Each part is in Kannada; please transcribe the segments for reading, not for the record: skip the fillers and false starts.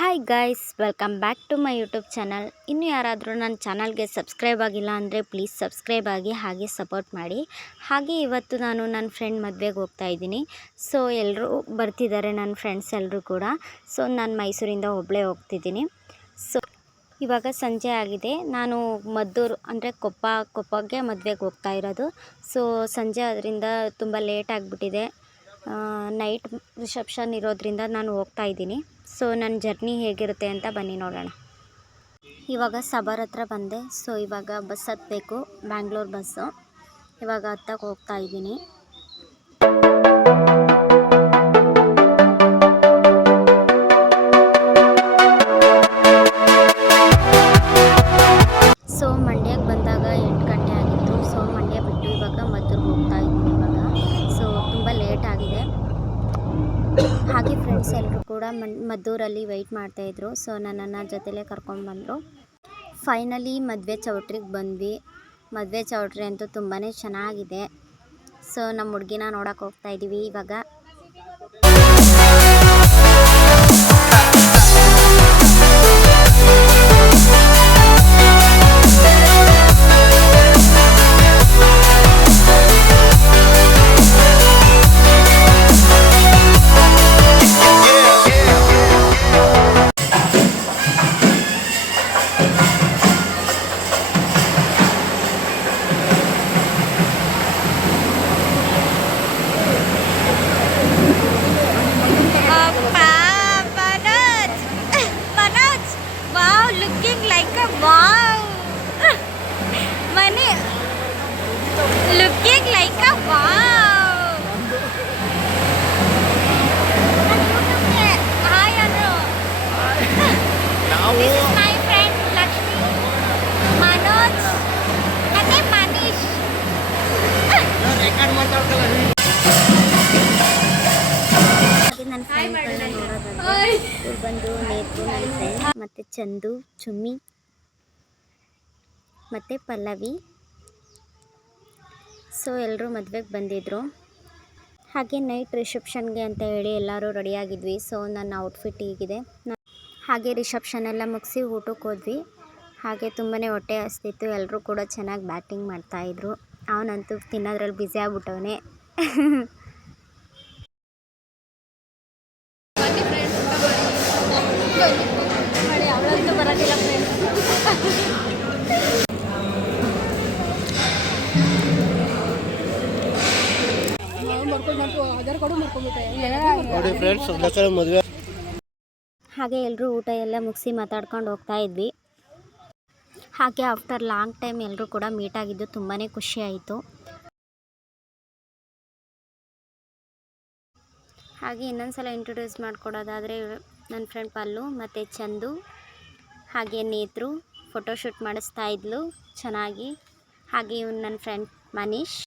Hi guys, welcome back to my YouTube channel. ಇನ್ನು ಯಾರಾದರೂ ನನ್ನ ಚಾನಲ್ಗೆ ಸಬ್ಸ್ಕ್ರೈಬ್ ಆಗಿಲ್ಲ ಅಂದರೆ ಪ್ಲೀಸ್ ಸಬ್ಸ್ಕ್ರೈಬ್ ಆಗಿ ಹಾಗೆ ಸಪೋರ್ಟ್ ಮಾಡಿ. ಹಾಗೆ ಇವತ್ತು ನಾನು ನನ್ನ ಫ್ರೆಂಡ್ ಮದುವೆಗೆ ಹೋಗ್ತಾ ಇದ್ದೀನಿ. ಸೊ ಎಲ್ಲರೂ ಬರ್ತಿದ್ದಾರೆ, ನನ್ನ ಫ್ರೆಂಡ್ಸ್ ಎಲ್ಲರೂ ಕೂಡ. ಸೊ ನಾನು ಮೈಸೂರಿಂದ ಒಬ್ಬಳೇ ಹೋಗ್ತಿದ್ದೀನಿ. ಸೊ ಇವಾಗ ಸಂಜೆ ಆಗಿದೆ. ನಾನು ಮದ್ದೂರು ಅಂದರೆ ಕೊಪ್ಪಗೆ ಮದುವೆಗೆ ಹೋಗ್ತಾ ಇರೋದು. ಸೊ ಸಂಜೆ ಅದರಿಂದ ತುಂಬ ಲೇಟ್ ಆಗಿಬಿಟ್ಟಿದೆ. ನೈಟ್ ರಿಸೆಪ್ಷನ್ ಇರೋದ್ರಿಂದ ನಾನು ಹೋಗ್ತಾ ಇದ್ದೀನಿ. ಸೊ ನನ್ನ ಜರ್ನಿ ಹೇಗಿರುತ್ತೆ ಅಂತ ಬನ್ನಿ ನೋಡೋಣ. ಇವಾಗ ಸಬರ್ ಹತ್ರ ಬಂದೆ. ಸೊ ಇವಾಗ ಬಸ್ ಹತ್ತಬೇಕು, ಬ್ಯಾಂಗ್ಳೂರು ಬಸ್ಸು. ಇವಾಗ ಹತ್ತಕ್ಕೆ ಹೋಗ್ತಾ ಇದ್ದೀನಿ. ಸೊ ಮಂಡ್ಯಕ್ಕೆ ಬಂದಾಗ 8 ಗಂಟೆ ಆಗಿತ್ತು. ಸೊ ಮಂಡ್ಯ ಬಿಟ್ಟು ಇವಾಗ ಮದ್ದೂರಿಗೆ ಹೋಗ್ತಾ ಇದ್ದೀನಿ ಇವಾಗ. ಸೊ ತುಂಬ ಲೇಟ್ ಆಗಿದೆ. ಹಾಗೆ ಫ್ರೆಂಡ್ಸ್ ಎಲ್ಲರೂ ಕೂಡ ಮದ್ದೂರಲ್ಲಿ ವೆಯ್ಟ್ ಮಾಡ್ತಾಯಿದ್ರು. ಸೊ ನನ್ನನ್ನು ಜೊತೆಲೇ ಕರ್ಕೊಂಡು ಬಂದರು. ಫೈನಲಿ ಮದುವೆ ಚೌಟ್ರಿಗೆ ಬಂದ್ವಿ. ಮದುವೆ ಚೌಟ್ರಿ ಅಂತೂ ತುಂಬಾ ಚೆನ್ನಾಗಿದೆ. ಸೊ ನಮ್ಮ ಹುಡುಗಿನ ನೋಡೋಕೆ ಹೋಗ್ತಾ ಇದ್ದೀವಿ ಇವಾಗ. Looking like a wow. Mani looking like a wow. Hi Anu. This is my friend Lakshmi, Manoj, and then Manish. Record ಮಾತಾಡ್ತಲ್ಲ ನೀ. ನನ್ನ ಫ್ರೆಂಡ್ಗಳನ್ನ ನೋಡೋದಾದ್ರೆ ಇವ್ರು ಬಂದು ನೇತ್ರು ನನ್ನ ಫ್ರೆಂಡ್, ಮತ್ತು ಚಂದು, ಚುಮ್ಮಿ ಮತ್ತು ಪಲ್ಲವಿ. ಸೊ ಎಲ್ಲರೂ ಮದುವೆಗೆ ಬಂದಿದ್ದರು. ಹಾಗೆ ನೈಟ್ ರಿಸೆಪ್ಷನ್ಗೆ ಅಂತ ಹೇಳಿ ಎಲ್ಲರೂ ರೆಡಿಯಾಗಿದ್ವಿ. ಸೊ ನನ್ನ ಔಟ್ಫಿಟ್ ಹೀಗಿದೆ. ಹಾಗೆ ರಿಸೆಪ್ಷನ್ ಎಲ್ಲ ಮುಗಿಸಿ ಊಟಕ್ಕೆ ಹೋದ್ವಿ. ಹಾಗೆ ತುಂಬಾ ಹೊಟ್ಟೆ ಹಸ್ತಿತ್ತು. ಎಲ್ಲರೂ ಕೂಡ ಚೆನ್ನಾಗಿ ಬ್ಯಾಟಿಂಗ್ ಮಾಡ್ತಾಯಿದ್ರು. ಅವನಂತೂ ತಿನ್ನೋದ್ರಲ್ಲಿ ಬ್ಯುಸಿ ಆಗ್ಬಿಟ್ಟವನೇ. ಬರೋದಿಲ್ಲ ಫ್ರೆಂಡ್ಸ್. ಹಾಗೆ ಎಲ್ಲರೂ ಊಟ ಎಲ್ಲ ಮುಗಿಸಿ ಮಾತಾಡ್ಕೊಂಡು ಹೋಗ್ತಾ ಇದ್ವಿ. ಹಾಗೆ ಆಫ್ಟರ್ ಲಾಂಗ್ ಟೈಮ್ ಎಲ್ಲರೂ ಕೂಡ ಮೀಟ್ ಆಗಿದ್ದು ತುಂಬಾ ಖುಷಿ ಆಯಿತು. ಹಾಗೆ ಇನ್ನೊಂದ್ಸಲ ಇಂಟ್ರೊಡ್ಯೂಸ್ ಮಾಡಿಕೊಡೋದಾದರೆ ನನ್ನ ಫ್ರೆಂಡ್ ಪಲ್ಲು ಮತ್ತು ಚಂದು, ಹಾಗೆ ನೇತ್ರು ಫೋಟೋಶೂಟ್ ಮಾಡಿಸ್ತಾ ಇದ್ಲು ಚೆನ್ನಾಗಿ. ಹಾಗೆ ಇವನು ನನ್ನ ಫ್ರೆಂಡ್ ಮನೀಶ್.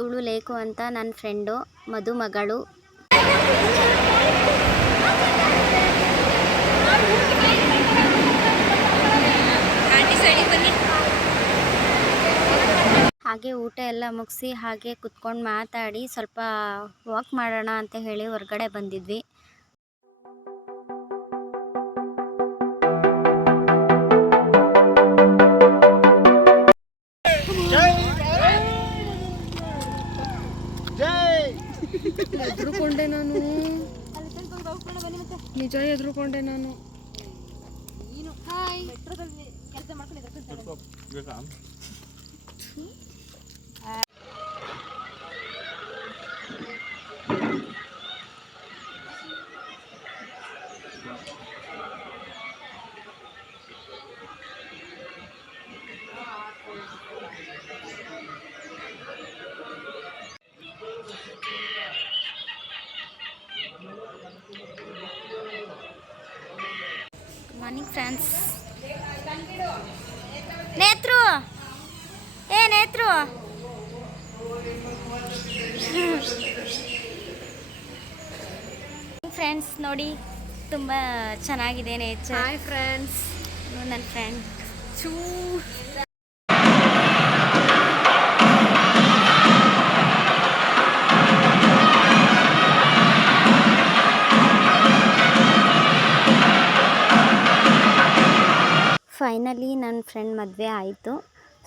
ಇವಳು ಲೇಖು ಅಂತ ನನ್ನ ಫ್ರೆಂಡು, ಮದುಮಗಳು. ಹಾಗೆ ಊಟ ಎಲ್ಲ ಮುಗಿಸಿ ಹಾಗೆ ಕುತ್ಕೊಂಡು ಮಾತಾಡಿ ಸ್ವಲ್ಪ ವಾಕ್ ಮಾಡೋಣ ಅಂತ ಹೇಳಿ ಹೊರಗಡೆ ಬಂದಿದ್ವಿ. ಎದುರುಕೊಂಡೆ ನಾನು, ನಿಜ ಎದುರುಕೊಂಡೆ ನಾನು. Morning friends. ನೇತ್ರು, ನೇತ್ರು ಫ್ರೆಂಡ್ಸ್ ನೋಡಿ ತುಂಬ ಚೆನ್ನಾಗಿದೆ ನೇಚರ್. ಹಾಯ್ ಫ್ರೆಂಡ್ಸ್, ನನ್ನ ಫ್ರೆಂಡ್ ಚೂ ಫೈನಲಿ ನನ್ನ ಫ್ರೆಂಡ್ ಮದುವೆ ಆಯಿತು.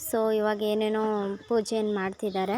ಸೊ ಇವಾಗ ಏನೇನೋ ಪೂಜೆಯನ್ನು ಮಾಡ್ತಿದ್ದಾರೆ.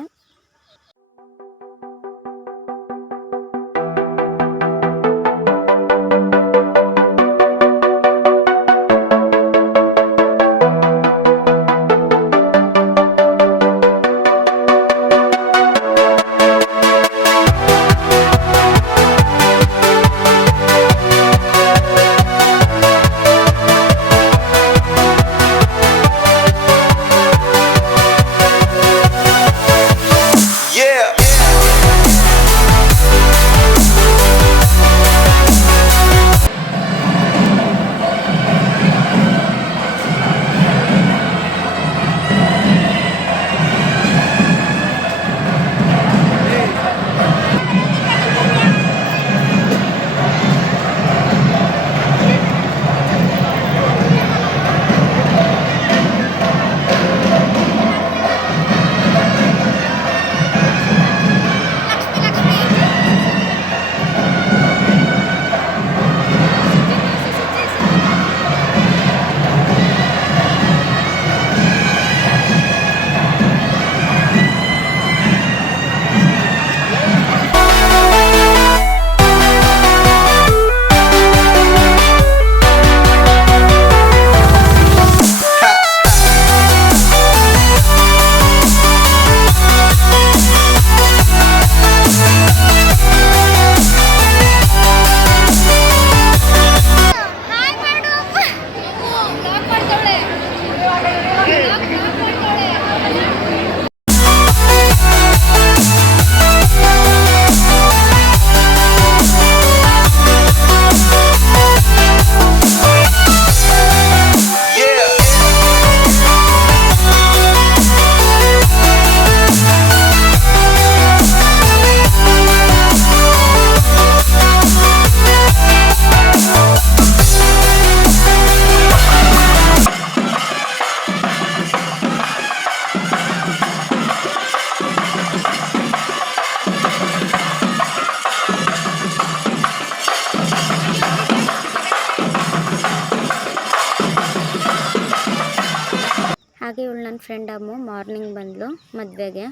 ಹಾಗೆ ಇವಳು ನನ್ನ ಫ್ರೆಂಡ್ ಅಮ್ಮು ಮಾರ್ನಿಂಗ್ ಬಂದಳು ಮದುವೆಗೆ.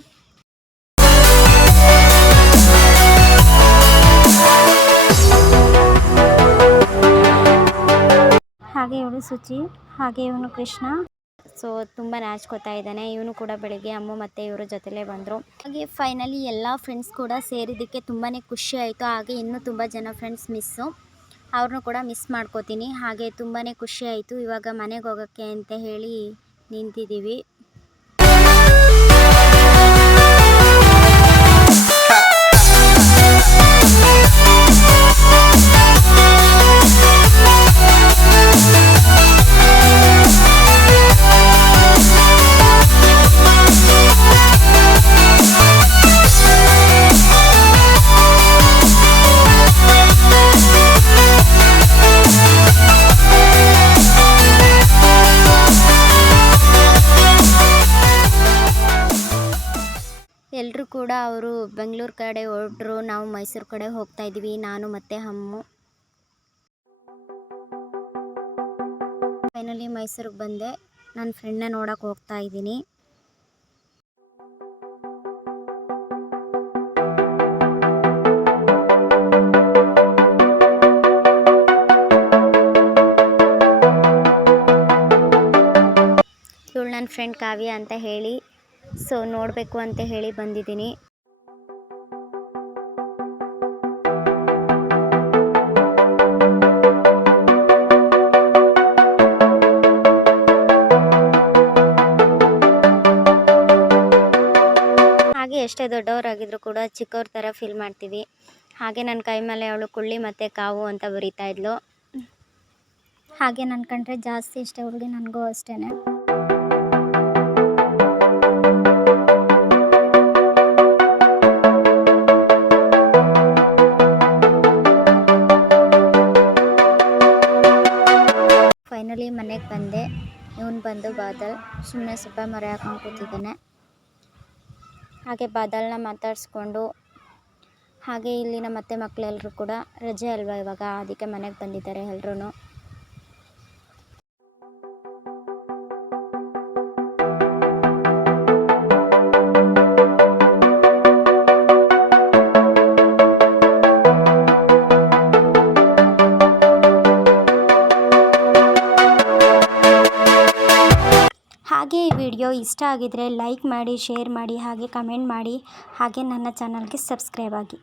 ಹಾಗೆ ಇವಳು ಸುಚಿ, ಹಾಗೆ ಇವನು ಕೃಷ್ಣ. ಸೊ ತುಂಬ ನಾಚ್ಕೋತಾ ಇದ್ದಾನೆ. ಇವನು ಕೂಡ ಬೆಳಿಗ್ಗೆ ಅಮ್ಮು ಮತ್ತು ಇವರ ಜೊತೆಲೇ ಬಂದರು. ಹಾಗೆ ಫೈನಲಿ ಎಲ್ಲ ಫ್ರೆಂಡ್ಸ್ ಕೂಡ ಸೇರಿದ್ದಕ್ಕೆ ತುಂಬಾ ಖುಷಿ ಆಯಿತು. ಹಾಗೆ ಇನ್ನೂ ತುಂಬ ಜನ ಫ್ರೆಂಡ್ಸ್ ಮಿಸ್ಸು, ಅವ್ರನ್ನೂ ಕೂಡ ಮಿಸ್ ಮಾಡ್ಕೋತೀನಿ. ಹಾಗೆ ತುಂಬಾ ಖುಷಿ ಆಯಿತು. ಇವಾಗ ಮನೆಗೆ ಹೋಗೋಕ್ಕೆ ಅಂತ ಹೇಳಿ ನಿಂತಿದ್ದೀವಿ. ಎಲ್ಲರೂ ಕೂಡ ಅವರು ಬೆಂಗಳೂರು ಕಡೆ ಹೊರಟರು. ನಾವು ಮೈಸೂರು ಕಡೆ ಹೋಗ್ತಾ ಇದ್ದೀವಿ, ನಾನು ಮತ್ತು ಅಮ್ಮು. ಫೈನಲಿ ಮೈಸೂರಿಗೆ ಬಂದೆ. ನನ್ನ ಫ್ರೆಂಡ್ನ ನೋಡೋಕೆ ಹೋಗ್ತಾ ಇದ್ದೀನಿ. ಇವಳು ನನ್ನ ಫ್ರೆಂಡ್ ಕಾವ್ಯ ಅಂತ ಹೇಳಿ, ಸೊ ನೋಡಬೇಕು ಅಂತ ಹೇಳಿ ಬಂದಿದ್ದೀನಿ. ಹಾಗೆ ಎಷ್ಟೇ ದೊಡ್ಡವರಾಗಿದ್ರು ಕೂಡ ಚಿಕ್ಕವ್ರ ಥರ ಫೀಲ್ ಮಾಡ್ತೀವಿ. ಹಾಗೆ ನನ್ನ ಕೈ ಮೇಲೆ ಅವಳು ಕುಳ್ಳಿ ಮತ್ತು ಕಾವು ಅಂತ ಬರೀತಾ ಇದ್ಲು. ಹಾಗೆ ನನ್ನ ಕಂಡ್ರೆ ಜಾಸ್ತಿ ಇಷ್ಟ ಅವಳಿಗೆ, ನನಗೂ ಅಷ್ಟೇ. ಫೈನಲಿ ಮನೆಗೆ ಬಂದೆ. ಇವನು ಬಂದು ಬಾದಲ್ ಸುಮ್ಮನೆ ಸ್ವಲ್ಪ ಮರೆ ಹಾಕೊಂಡು ಕೂತಿದ್ದಾನೆ. ಹಾಗೆ ಬಾದಲ್ನ ಮಾತಾಡಿಸ್ಕೊಂಡು, ಹಾಗೆ ಇಲ್ಲಿನ ಮತ್ತೆ ಮಕ್ಕಳೆಲ್ಲರೂ ಕೂಡ ರಜೆ ಅಲ್ವಾ ಇವಾಗ, ಅದಕ್ಕೆ ಮನೆಗೆ ಬಂದಿದ್ದಾರೆ ಎಲ್ಲರೂ. ವಿಡಿಯೋ ಇಷ್ಟ ಆಗಿದರೆ ಲೈಕ್ ಮಾಡಿ, ಶೇರ್ ಮಾಡಿ, ಹಾಗೆ ಕಮೆಂಟ್ ಮಾಡಿ, ಹಾಗೆ ನನ್ನ ಚಾನಲ್ಗೆ ಸಬ್ಸ್ಕ್ರೈಬ್ ಆಗಿ.